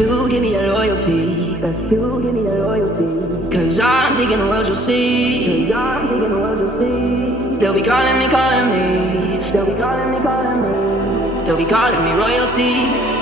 you give me that loyalty. Best you give me that loyalty. Cause I'm taking the world, you'll see. Cause I'm taking the world, you'll see. They'll be calling me, calling me. They'll be calling me, calling me. They'll be calling me royalty.